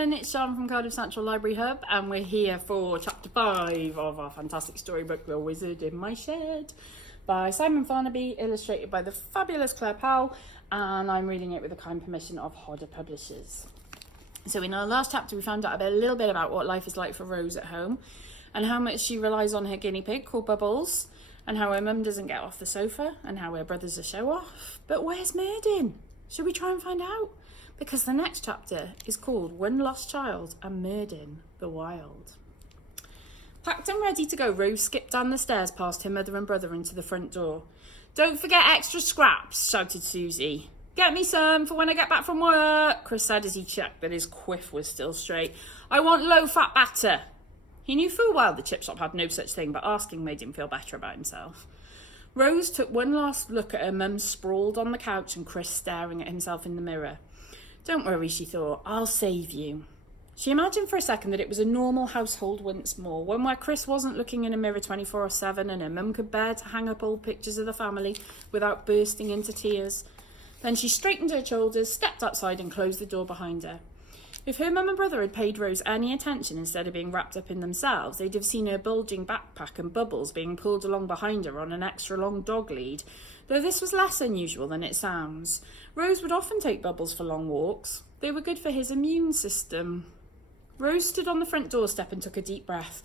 everyone, it's Sean from Cardiff Central Library Hub, and we're here for chapter 5 of our fantastic storybook, The Wizard in My Shed, by Simon Farnaby, illustrated by the fabulous Claire Powell, and I'm reading it with the kind permission of Hodder Publishers. So in our last chapter, we found out a little bit about what life is like for Rose at home, and how much she relies on her guinea pig called Bubbles, and how her mum doesn't get off the sofa, and how her brother's a show-off. But where's Merdyn? Should we try and find out? Because the next chapter is called One Lost Child and Merdyn the Wild. Packed and ready to go, Rose skipped down the stairs past her mother and brother into the front door. "Don't forget extra scraps," shouted Susie. "Get me some for when I get back from work," Chris said as he checked that his quiff was still straight. "I want low-fat batter." He knew full well the chip shop had no such thing, but asking made him feel better about himself. Rose took one last look at her mum sprawled on the couch and Chris staring at himself in the mirror. "Don't worry," she thought, "I'll save you." She imagined for a second that it was a normal household once more, one where Chris wasn't looking in a mirror 24/7 and her mum could bear to hang up old pictures of the family without bursting into tears. Then she straightened her shoulders, stepped outside and closed the door behind her. If her mum and brother had paid Rose any attention instead of being wrapped up in themselves, they'd have seen her bulging backpack and Bubbles being pulled along behind her on an extra long dog lead, though this was less unusual than it sounds. Rose would often take Bubbles for long walks. They were good for his immune system. Rose stood on the front doorstep and took a deep breath.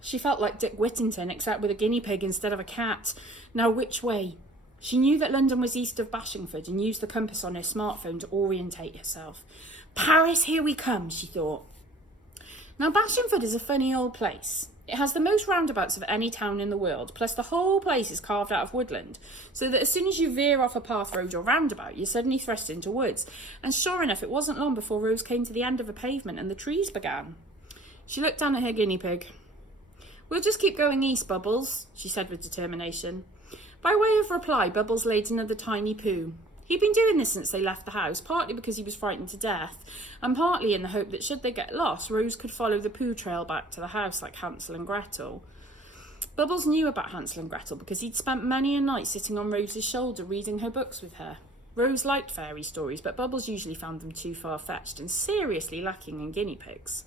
She felt like Dick Whittington, except with a guinea pig instead of a cat. Now which way? She knew that London was east of Bashingford and used the compass on her smartphone to orientate herself. "Paris, here we come," she thought. Now Bashingford is a funny old place. It has the most roundabouts of any town in the world, plus the whole place is carved out of woodland, so that as soon as you veer off a path, road or roundabout, you're suddenly thrust into woods. And sure enough, it wasn't long before Rose came to the end of a pavement and the trees began. She looked down at her guinea pig. "We'll just keep going east, Bubbles," she said with determination. By way of reply, Bubbles laid another tiny poo. He'd been doing this since they left the house, partly because he was frightened to death, and partly in the hope that should they get lost, Rose could follow the poo trail back to the house like Hansel and Gretel. Bubbles knew about Hansel and Gretel because he'd spent many a night sitting on Rose's shoulder reading her books with her. Rose liked fairy stories, but Bubbles usually found them too far-fetched and seriously lacking in guinea pigs.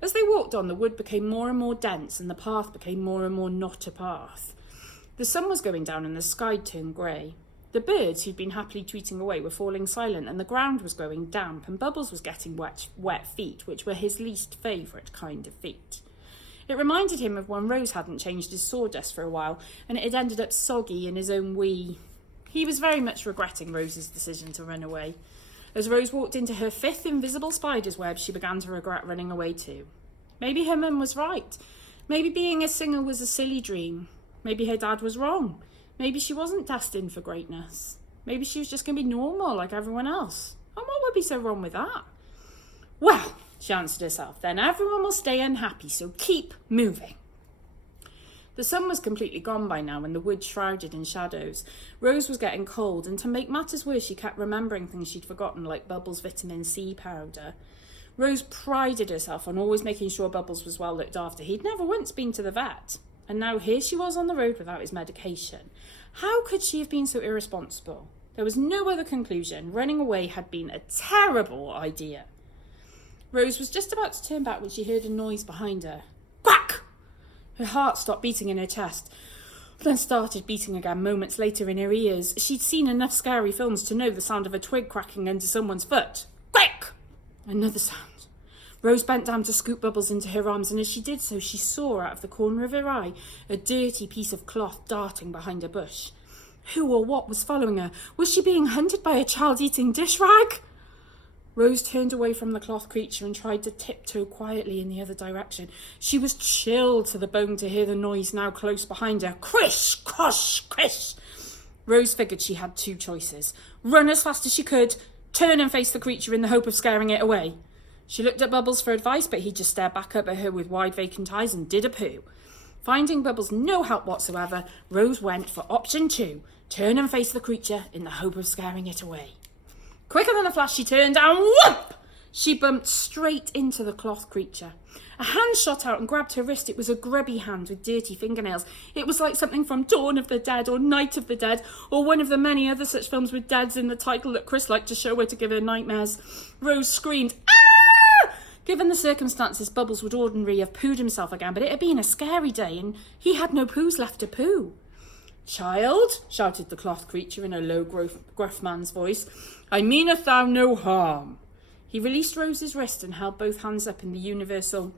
As they walked on, the wood became more and more dense and the path became more and more not a path. The sun was going down and the sky turned grey. The birds, who'd been happily tweeting away, were falling silent and the ground was growing damp and Bubbles was getting wet feet, which were his least favourite kind of feet. It reminded him of when Rose hadn't changed his sawdust for a while and it had ended up soggy in his own wee. He was very much regretting Rose's decision to run away. As Rose walked into her 5th invisible spider's web, she began to regret running away too. Maybe her mum was right. Maybe being a singer was a silly dream. Maybe her dad was wrong. Maybe she wasn't destined for greatness. Maybe she was just going to be normal like everyone else. And what would be so wrong with that? "Well," she answered herself, "then everyone will stay unhappy, so keep moving." The sun was completely gone by now and the wood shrouded in shadows. Rose was getting cold, and to make matters worse, she kept remembering things she'd forgotten, like Bubbles' vitamin C powder. Rose prided herself on always making sure Bubbles was well looked after. He'd never once been to the vet. And now here she was on the road without his medication. How could she have been so irresponsible? There was no other conclusion. Running away had been a terrible idea. Rose was just about to turn back when she heard a noise behind her. Quack! Her heart stopped beating in her chest, then started beating again moments later in her ears. She'd seen enough scary films to know the sound of a twig cracking under someone's foot. Quick! Another sound. Rose bent down to scoop Bubbles into her arms, and as she did so, she saw out of the corner of her eye a dirty piece of cloth darting behind a bush. Who or what was following her? Was she being hunted by a child-eating dish rag? Rose turned away from the cloth creature and tried to tiptoe quietly in the other direction. She was chilled to the bone to hear the noise now close behind her. Crish, crosh, crish. Rose figured she had 2 choices. Run as fast as she could, turn and face the creature in the hope of scaring it away. She looked at Bubbles for advice, but he just stared back up at her with wide vacant eyes and did a poo. Finding Bubbles no help whatsoever, Rose went for option 2, turn and face the creature in the hope of scaring it away. Quicker than a flash she turned and whoop! She bumped straight into the cloth creature. A hand shot out and grabbed her wrist. It was a grubby hand with dirty fingernails. It was like something from Dawn of the Dead or Night of the Dead or one of the many other such films with deads in the title that Chris liked to show her to give her nightmares. Rose screamed, "Ah!" Given the circumstances, Bubbles would ordinarily have pooed himself again, but it had been a scary day and he had no poos left to poo. "Child," shouted the cloth creature in a low, gruff man's voice, "I meaneth thou no harm." He released Rose's wrist and held both hands up in the universal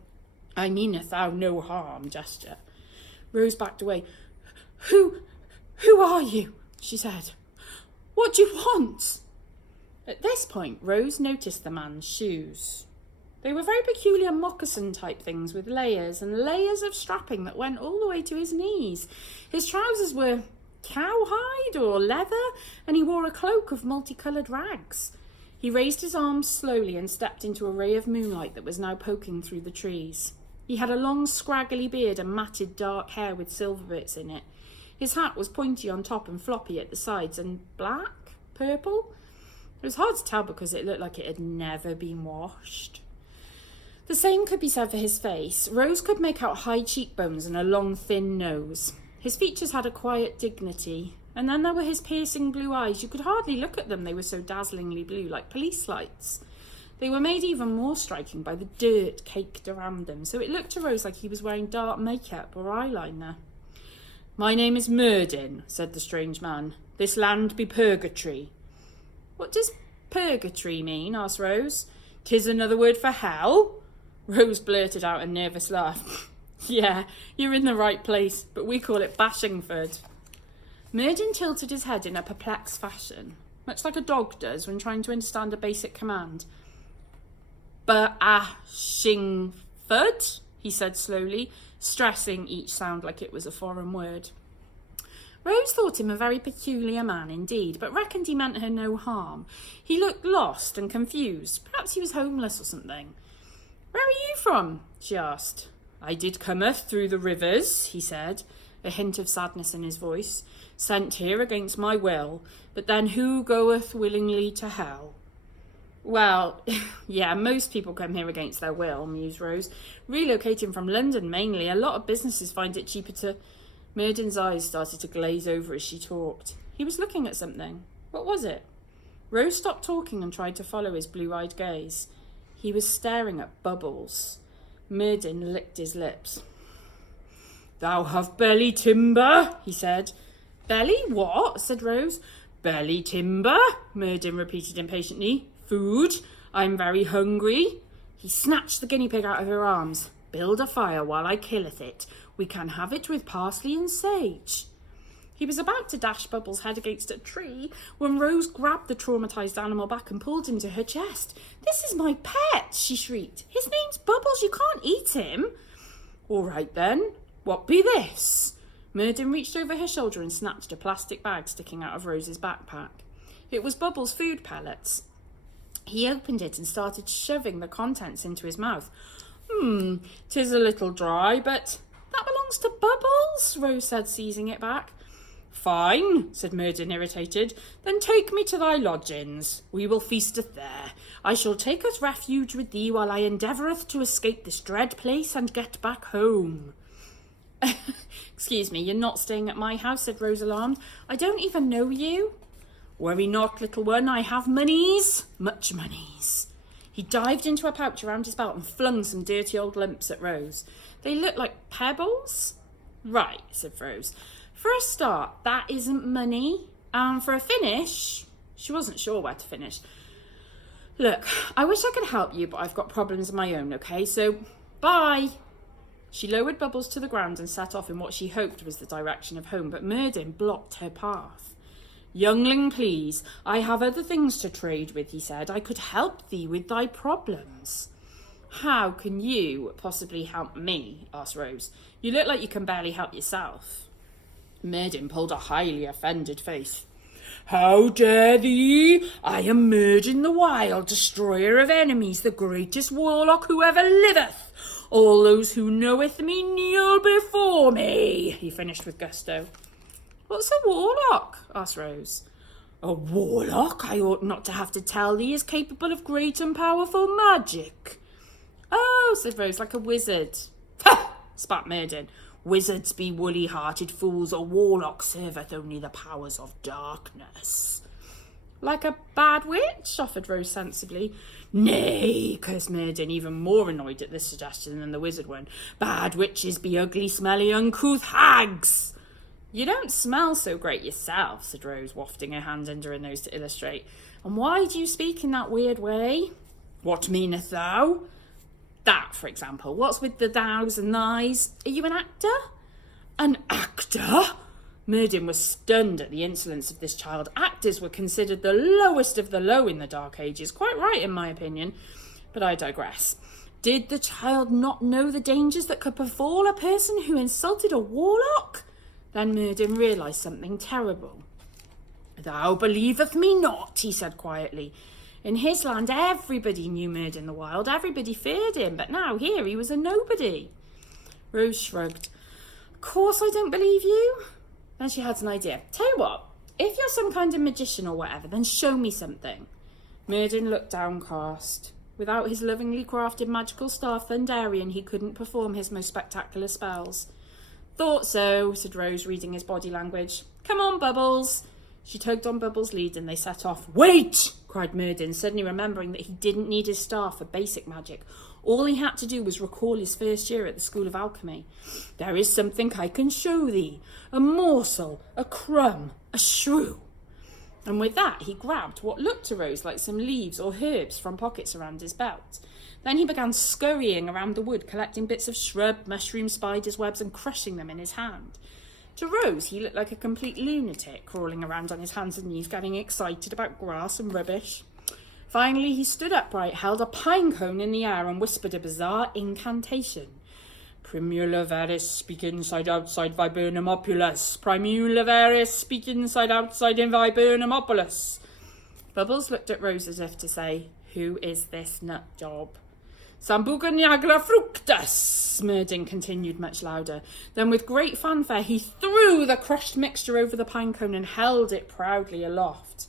"I meaneth thou no harm" gesture. Rose backed away. Who are you?" she said. "What do you want?" At this point, Rose noticed the man's shoes. They were very peculiar moccasin-type things with layers and layers of strapping that went all the way to his knees. His trousers were cowhide or leather, and he wore a cloak of multicoloured rags. He raised his arms slowly and stepped into a ray of moonlight that was now poking through the trees. He had a long, scraggly beard and matted dark hair with silver bits in it. His hat was pointy on top and floppy at the sides, and black? Purple? It was hard to tell because it looked like it had never been washed. The same could be said for his face. Rose could make out high cheekbones and a long, thin nose. His features had a quiet dignity, and then there were his piercing blue eyes. You could hardly look at them, they were so dazzlingly blue, like police lights. They were made even more striking by the dirt caked around them, so it looked to Rose like he was wearing dark makeup or eyeliner. "My name is Merdyn," said the strange man. "This land be purgatory." "What does purgatory mean?" asked Rose. "'Tis another word for hell." Rose blurted out a nervous laugh. "Yeah, you're in the right place, but we call it Bashingford." Merdyn tilted his head in a perplexed fashion, much like a dog does when trying to understand a basic command. "Bashingford," he said slowly, stressing each sound like it was a foreign word. Rose thought him a very peculiar man indeed, but reckoned he meant her no harm. He looked lost and confused. Perhaps he was homeless or something. "Where are you from?" she asked. "I did cometh through the rivers," he said, a hint of sadness in his voice, "sent here against my will, but then who goeth willingly to hell?" "Well, yeah, most people come here against their will," mused Rose. "Relocating from London mainly, a lot of businesses find it cheaper to..." Merdyn's eyes started to glaze over as she talked. He was looking at something. What was it? Rose stopped talking and tried to follow his blue-eyed gaze. He was staring at Bubbles. Merdyn licked his lips. "Thou have belly timber," he said. "Belly what?" said Rose. "Belly timber," Merdyn repeated impatiently. "Food. I'm very hungry." He snatched the guinea pig out of her arms. "Build a fire while I killeth it. We can have it with parsley and sage." He was about to dash Bubbles' head against a tree when Rose grabbed the traumatised animal back and pulled him to her chest. "This is my pet," she shrieked. "His name's Bubbles. You can't eat him." "All right then. What be this?" Merdyn reached over her shoulder and snatched a plastic bag sticking out of Rose's backpack. It was Bubbles' food pellets. He opened it and started shoving the contents into his mouth. 'Tis a little dry, but..." "That belongs to Bubbles," Rose said, seizing it back. "Fine," said Merdyn, irritated. "Then take me to thy lodgings. We will feasteth there. I shall take us refuge with thee while I endeavoureth to escape this dread place and get back home." "Excuse me, you're not staying at my house," said Rose, alarmed. "I don't even know you." "Worry not, little one. I have moneys. Much moneys." He dived into a pouch around his belt and flung some dirty old lumps at Rose. "They look like pebbles." "Right," said Rose. "For a start, that isn't money. And for a finish..." She wasn't sure where to finish. "Look, I wish I could help you, but I've got problems of my own, okay? So, bye." She lowered Bubbles to the ground and set off in what she hoped was the direction of home, but Merdyn blocked her path. "Youngling, please, I have other things to trade with," he said. "I could help thee with thy problems." "How can you possibly help me?" asked Rose. "You look like you can barely help yourself." Merdyn pulled a highly offended face. "How dare thee? I am Merdyn the Wild, destroyer of enemies, the greatest warlock who ever liveth. All those who knoweth me kneel before me," he finished with gusto. "What's a warlock?" asked Rose. A warlock, I ought not to have to tell thee, is capable of great and powerful magic. Oh, said Rose, like a wizard. Ha! Spat Merdyn. Wizards be woolly-hearted fools, a warlock serveth only the powers of darkness. Like a bad witch, offered Rose sensibly. Nay, cursed Merdyn, even more annoyed at this suggestion than the wizard one. Bad witches be ugly, smelly, uncouth hags. You don't smell so great yourself, said Rose, wafting her hand under her nose to illustrate. And why do you speak in that weird way? What meaneth thou? That, for example. What's with the thous and thys? Are you an actor? An actor? Merdyn was stunned at the insolence of this child. Actors were considered the lowest of the low in the Dark Ages. Quite right, in my opinion. But I digress. Did the child not know the dangers that could befall a person who insulted a warlock? Then Merdyn realised something terrible. Thou believeth me not, he said quietly. In his land, everybody knew Merdyn the Wild. Everybody feared him, but now here he was a nobody. Rose shrugged. Of course I don't believe you. Then she had an idea. Tell you what, if you're some kind of magician or whatever, then show me something. Merdyn looked downcast. Without his lovingly crafted magical staff Thundarian, he couldn't perform his most spectacular spells. Thought so, said Rose, reading his body language. Come on, Bubbles. She tugged on Bubbles' lead and they set off. Wait! Cried Merdyn, suddenly remembering that he didn't need his staff for basic magic. All he had to do was recall his first year at the School of Alchemy. There is something I can show thee. A morsel, a crumb, a shrew. And with that, he grabbed what looked to Rose like some leaves or herbs from pockets around his belt. Then he began scurrying around the wood, collecting bits of shrub, mushroom, spiders' webs and crushing them in his hand. To Rose, he looked like a complete lunatic, crawling around on his hands and knees, getting excited about grass and rubbish. Finally, he stood upright, held a pine cone in the air and whispered a bizarre incantation. Primula veris, speak inside outside viburnum opulus. Primula veris, speak inside outside in viburnum opulus. Bubbles looked at Rose as if to say, who is this nut job? Sambuca niagara fructus, Merdyn continued much louder. Then with great fanfare he threw the crushed mixture over the pine cone and held it proudly aloft.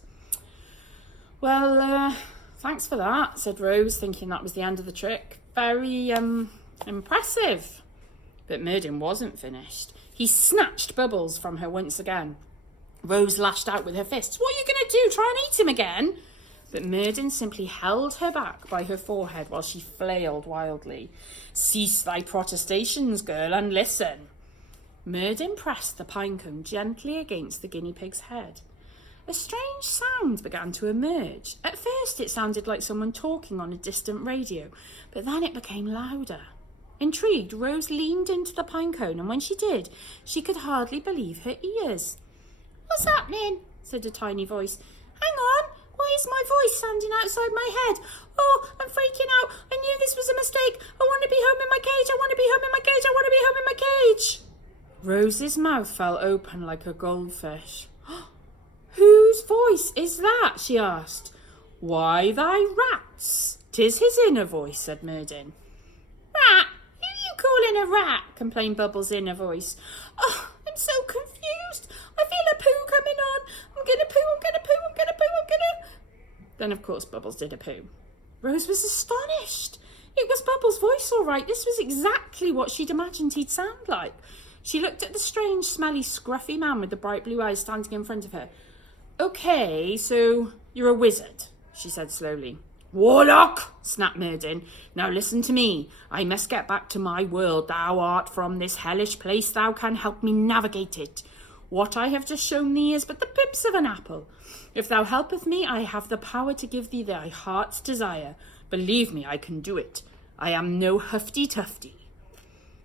Well, thanks for that, said Rose, thinking that was the end of the trick. Very, impressive. But Merdyn wasn't finished. He snatched Bubbles from her once again. Rose lashed out with her fists. What are you going to do? Try and eat him again? But Merdyn simply held her back by her forehead while she flailed wildly. Cease thy protestations, girl, and listen. Merdyn pressed the pine cone gently against the guinea pig's head. A strange sound began to emerge. At first it sounded like someone talking on a distant radio, but then it became louder. Intrigued, Rose leaned into the pine cone, and when she did, she could hardly believe her ears. What's happening? Said a tiny voice. Hang on. Why is my voice sounding outside my head? Oh, I'm freaking out. I knew this was a mistake. I want to be home in my cage. I want to be home in my cage. I want to be home in my cage. Rose's mouth fell open like a goldfish. Whose voice is that? She asked. Why, thy rat's. 'Tis his inner voice, said Merdyn. Rat? Who are you calling a rat? Complained Bubbles' inner voice. Oh, I'm so confused. I feel a poo coming on. I'm gonna poo, I'm gonna poo, I'm gonna poo, I'm gonna... Then, of course, Bubbles did a poo. Rose was astonished. It was Bubbles' voice, all right. This was exactly what she'd imagined he'd sound like. She looked at the strange, smelly, scruffy man with the bright blue eyes standing in front of her. Okay, so you're a wizard, she said slowly. Warlock, snapped Merdyn. Now listen to me. I must get back to my world. Thou art from this hellish place. Thou can help me navigate it. What I have just shown thee is but the pips of an apple. If thou helpeth me, I have the power to give thee thy heart's desire. Believe me, I can do it. I am no hufty-tufty.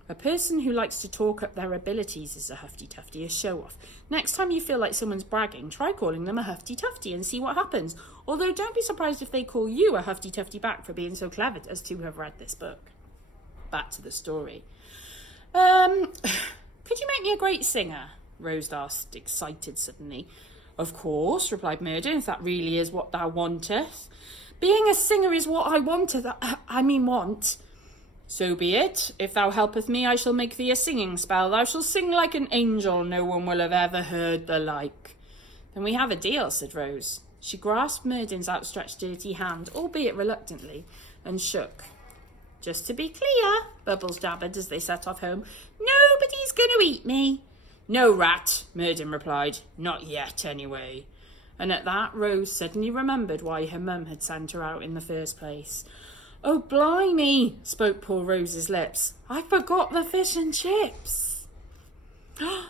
A person who likes to talk up their abilities is a hufty-tufty, a show-off. Next time you feel like someone's bragging, try calling them a hufty-tufty and see what happens. Although don't be surprised if they call you a hufty-tufty back for being so clever as to have read this book. Back to the story. Could you make me a great singer? Rose asked, excited suddenly. Of course, replied Merdyn, if that really is what thou wanteth. Being a singer is what I want. So be it. If thou helpeth me, I shall make thee a singing spell. Thou shalt sing like an angel. No one will have ever heard the like. Then we have a deal, said Rose. She grasped Merdyn's outstretched dirty hand, albeit reluctantly, and shook. Just to be clear, Bubbles jabbered as they set off home, nobody's going to eat me. No rat, Merdyn replied. Not yet, anyway. And at that, Rose suddenly remembered why her mum had sent her out in the first place. Oh, blimey, spoke poor Rose's lips. I forgot the fish and chips.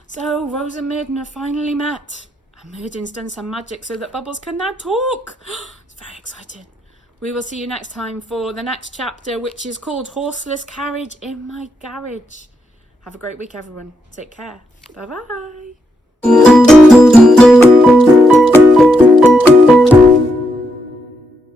So Rose and Merdyn have finally met. And Merdyn's done some magic so that Bubbles can now talk. It's very exciting. We will see you next time for the next chapter, which is called Horseless Carriage in My Garage. Have a great week, everyone. Take care. Bye-bye.